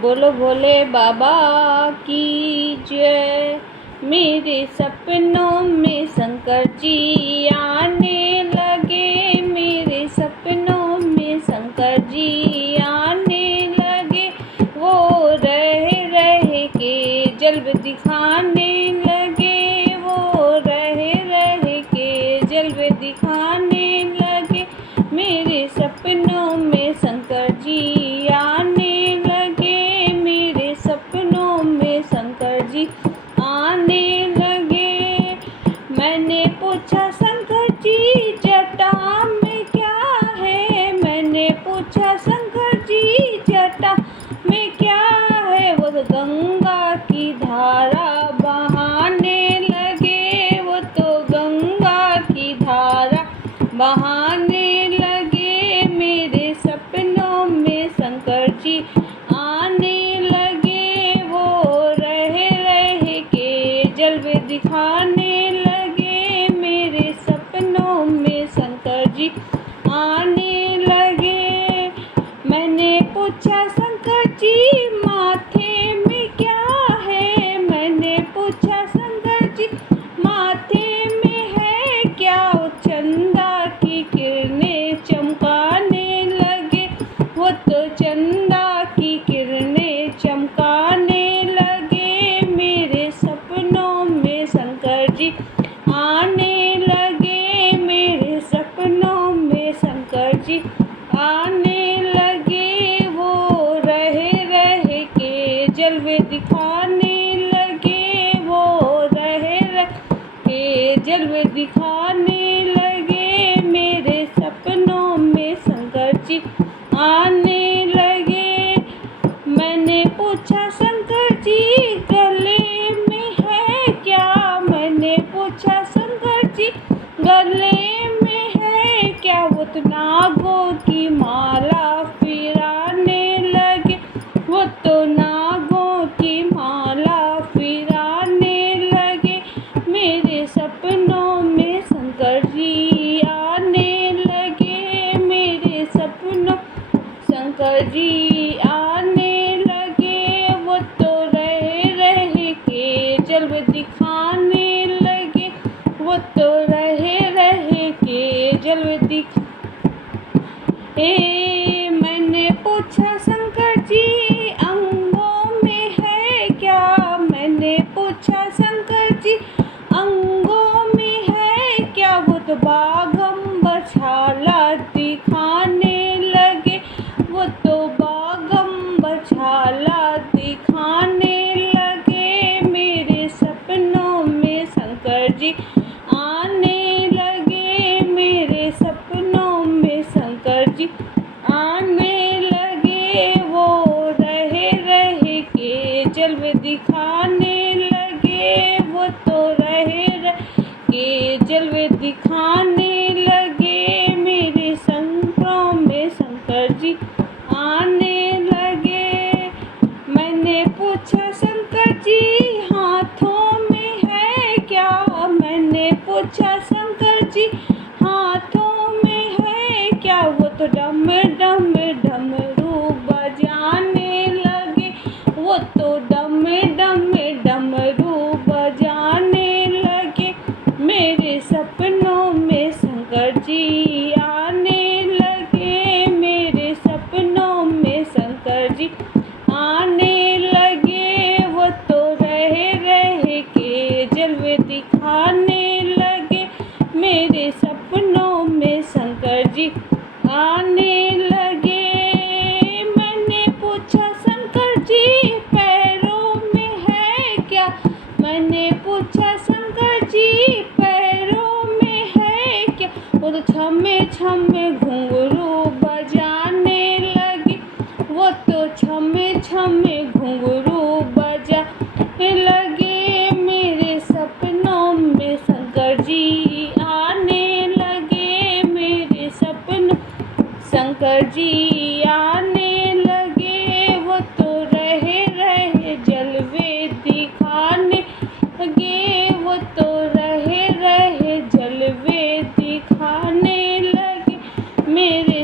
बोलो भोले बाबा की जय। मेरे सपनों में शंकर जी आने लगे, मेरे सपनों में शंकर जी आने लगे। वो रह रह के जल्व दिखाने लगे, वो रह रह के जल्व दिखाने लगे। मेरे सपनों में शंकर जी आने लगे, मेरे सपनों में शंकर जी आने लगे। मैंने पूछा शंकर जी जटा में क्या है, मैंने पूछा शंकर जी जटा में क्या है। वो तो गंगा की धारा बहाने लगे, वो तो गंगा की धारा बहाने लगे। मेरे सपनों में शंकर जी आने लगे, वो रह रह के जलवे दिखाने लगे। मेरे सपनों में शंकर जी आने लगे। मैंने पूछा शंकर जी माथे में क्या है, मैंने पूछा शंकर जी माथे में है क्या। वो चंदा की किरणें चमकाने लगे, वो तो चंदा की किरणें चमकाने लगे। मेरे सपनों में शंकर जी आने लगे, मेरे सपनों में शंकर जी आने लगे। वो रह रह के जलवे दिखाने लगे, वो रह रह के जलवे दिखाने लगे। मेरे सपनों में शंकर जी आने लगे। मैंने पूछा शंकर जी गले में है क्या, मैंने पूछा शंकर जी गले में है क्या। वो तो नागों की माला फिराने लगे, वो तो नागों की माला फिराने लगे। मेरे सपनों में शंकर जी आने लगे, मेरे सपनों शंकर जी आने लगे। वो तो रह रह के जल्व दिखाने लगे, वो तो रह रह के जल्व दिखा। मैंने पूछा शंकर जी अंगों में है क्या, मैंने पूछा शंकर जी अंगों में है क्या। वो तो बागंबर छाला दिखाने लगे, वो तो बागंबर छाला दिखाने लगे। मेरे सपनों में शंकर जी आने लगे, मेरे सपनों में शंकर जी आने लगे। वो रह रह के जलवे दिखाने लगे, वो तो रह रह के जलवे दिखाने लगे। मेरे सपनों में शंकर जी आने लगे। मैंने पूछा शंकर जी हाथों में है क्या, मैंने पूछा शंकर जी हाथों में है क्या। वो तो डम डम डमरू बजाने लगे, वो तो डम डम डमरू बजाने लगे। मेरे सपनों में शंकर जी आने लगे, मेरे सपनों में शंकर जी आने लगे। वो तो रह रह के जलवे दिखाने लगे, मेरे सपनों में शंकर जी आने लगे। मैंने पूछा शंकर जी पैरों में है क्या, मैंने पूछा शंकर जी पैरों में है क्या। वो तो छमे छमे घुंघरू बजाने लगे, वो तो छमे छमे घुंघरू बजाने लगे। मेरे सपनों में शंकर जी आने लगे, मेरे सपनों शंकर जी आने लगे। वो तो रह रह जलवे दिखाने लगे, वो तो रह रह जलवे दिखाने लगे। मेरे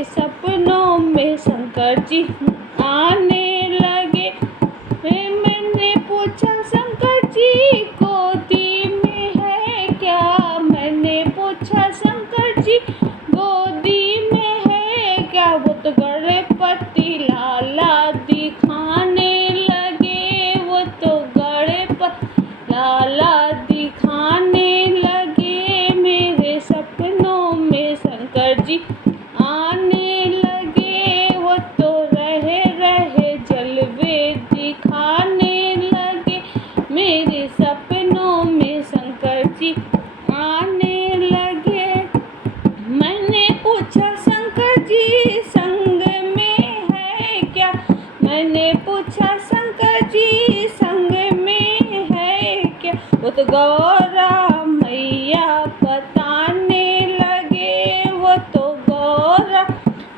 पूछा शंकर जी संग में है क्या। वो तो गौरा मैया बताने लगे, वो तो गौरा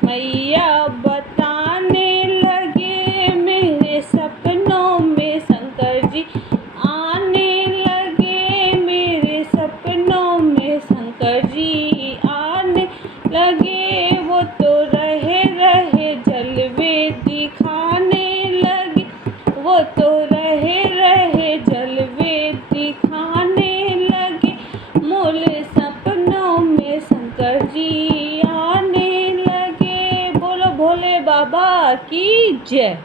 मैया बताने लगे। मेरे सपनों में शंकर जी आने लगे, मेरे सपनों में शंकर जी आने लगे। वो तो रहे रहे जलवे दिखाने लगे, वो तो रहे रहे जलवे दिखाने लगे। मोले सपनों में शंकर जी आने लगे। बोलो भोले बाबा की जय।